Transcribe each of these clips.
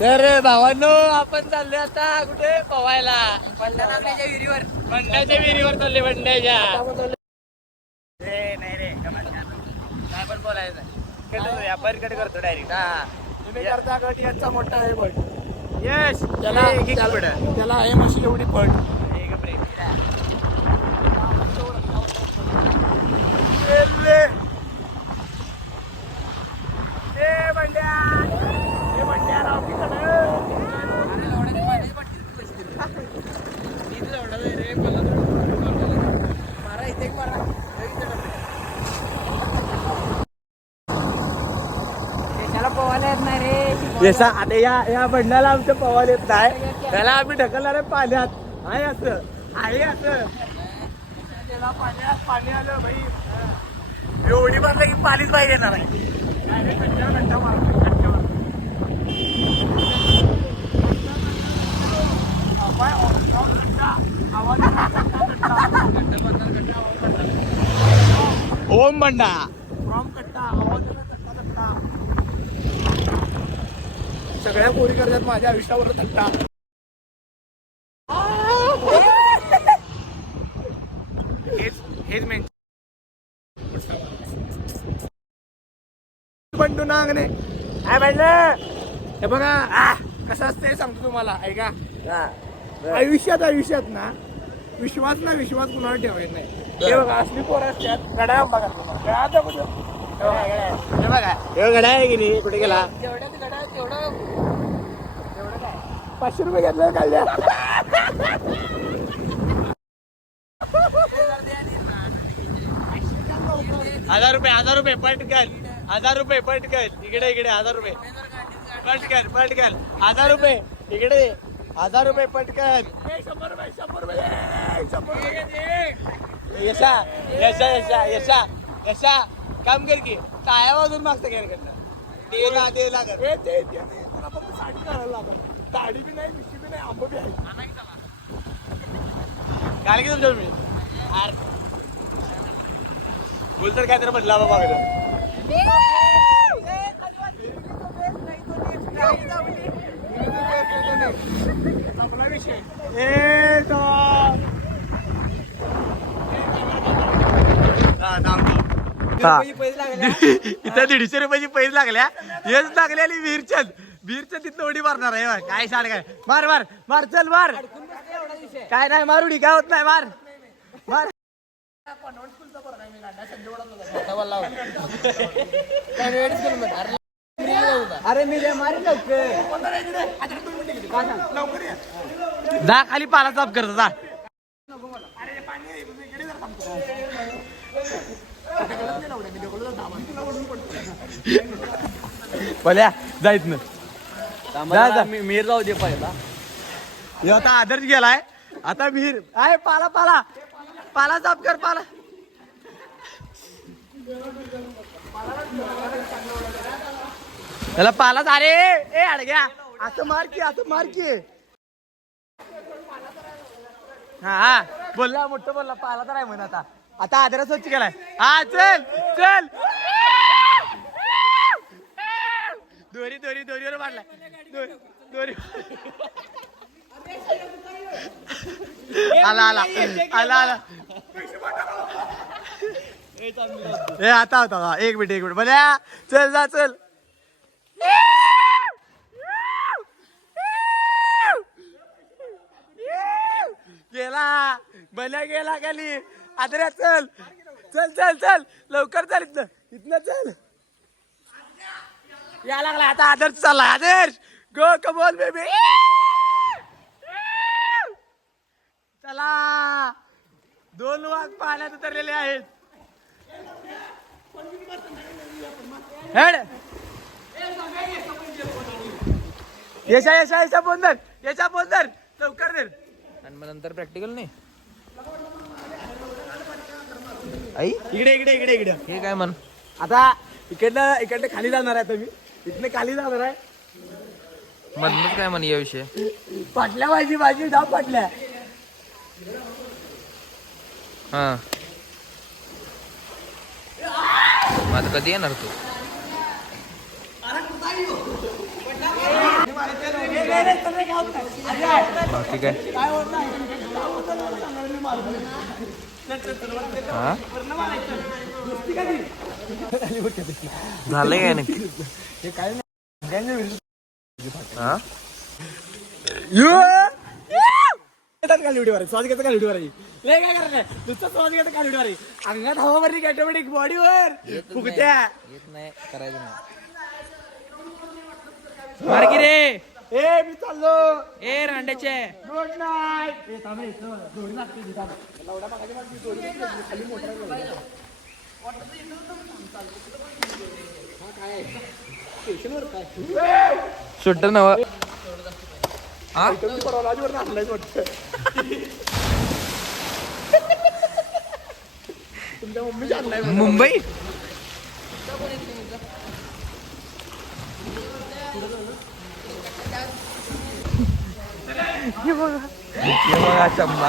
तर भावांनो आपण चाललोय आता कुठे पवायला बंड्याच्या विहिरीवर चालले बंड्याच्या नाही रे काय पण बोलायचं कट करतो डायरेक्ट तुम्ही करता गट याचा मोठा आहे बट यश त्याला आहे मशी एवढी पट येसा आता या बंडाला आमच्या पवायला येत नाही त्याला आम्ही ढकलणार आहे पाण्यात आहे असं त्याला पाणी आलं भाई एवढी बांधलं की पाणीच पाहिजे येणार आहे ओम बंडा फ्रॉम कट्टा सगळ्या पोरी करतात माझ्या आयुष्यावर थट्टा हेच मेन बंडू नांगणे काय म्हणलं हे बघा कसं असते सांगतो तुम्हाला ऐका आयुष्यात ना विश्वास कुणाला ठेवायचा नाही हे बघा असली पोरं असतात गड्या बघा हे बघा हे गड्या आहे की नाही कुठे गेला तेवढं 500 रुपये घेतलं काढल्या 1000 रुपये पटकन 1000 रुपये पटकन इकडे 1000 रुपये पटकन 1000 रुपये इकडे 1000 रुपये पटकन 100 रुपये यशा काम कर की टाळ्या वाजून मागचं घ्या देला फक्त साडी करायला लागल साडी बी नाही मिशी बी नाही आंब बी आहे काय की तुमच्या मी बोल तर काय तर म्हटलं बाबा विषय इथं 150 रुपयाची पैसे लागल्या हेच लागल्या वीरचंद तिथं उडी मारणार आहे काय साड काय मार चल मार काय नाही मारुडी काय होत नाही मार अरे मी मारी जा खाली पाला साफ करतो जा भल्या जायत ना मीर जाऊ दे पहिला आता आदर्श गेलाय आता मीर आहे पाला साफ कर पाला त्याला पालाच अरे ए अडग्या असं मार की हा बोलला मोठं बोलला पाला तर आहे म्हण आता आदर स्वच्छ केलाय हा चल दोरीवर मारलाय दोरी आला ए आता होता 1 मिनिट बोल्या चल गेला खाली आदऱ्या चल लवकर चल इथनं चल या लागला आता आदर्श चाललाय आदर्श गो कमोल बेबी चला 2 वाघ पाण्यात उतरलेले आहेत हेड यशा बोंदर लवकर दे आणि मग नंतर प्रॅक्टिकल नाही आई इकडे हे काय म्हण आता इकडनं खाली जाणार आहे तुम्ही इथनं खाली जाणार आहे मधनच काय म्हण या विषय पाटल्या भाजी जाऊ पाटल्या हा आता कधी येणार तू बाकी काय हा झालंय काय नक्की हा श्वास घेता का व्हिडिओ काय करणार नुसतं श्वास घेता का व्हिडिओ अंगात हवा भरली ऑटोमॅटिक बॉडीवर फुगत्या येत नाही करायचं नाही मारकी रे ए मी चाललो ए रांड्याचे गुड नाईट ए थांब रे जोडी लागते ती थांब लवडा मागायची माझी जोडी खाली मोटर काय स्टेशनवर काय सुट्ट नव हा पडवला आजवर आणलायच वाटतं तुमच्या मम्मी आणलाय मुंबई हे बघा चमला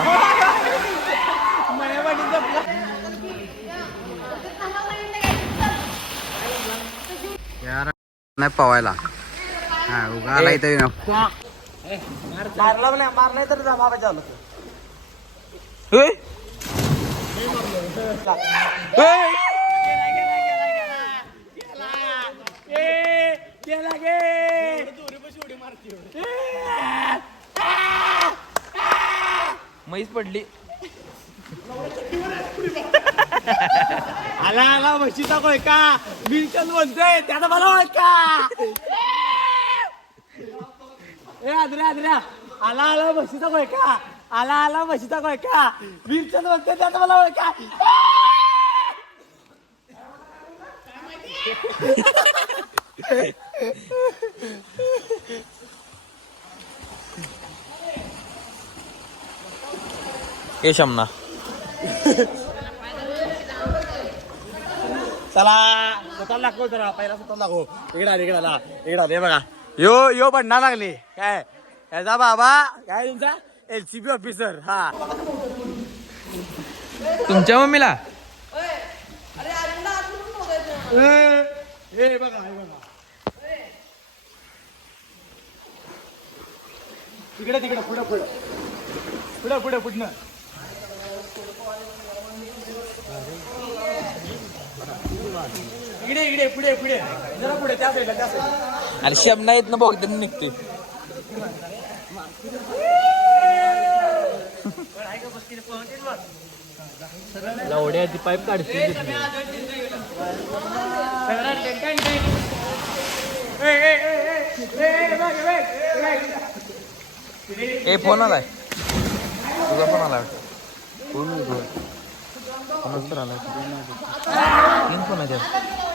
यार नाही पवायला हा उगा आला इथे मारलाय तर जमा झालं गेला गे म्हैस पडली आला आला म्हशीचा कोय का बिलकुल बोलतोय त्याचा मला ओळखा ए आदऱ्या आला आला म्हशीचा कोय का आला म्हशीचा कोय का बिलकुल बोलतोय त्याचा मला ओळखा ए शमना चला स्वतःला दाखव जरा पहिला स्वतःला दाखव इकडे आले बघा यो बनणार लागले काय याचा बाबा काय तुमचा LCB ऑफिसर हा तुमच्या मम्मीला हे बघा तिकडे पुढं इकडे पुढे जरा पुढे त्या साईडला आणि शमना येत ना बघते निघते लवड्याची पाईप काढते ए फोन आलाय तुझा फोन आलाय कोण कोणाच तर आलाय तीन फोन आहे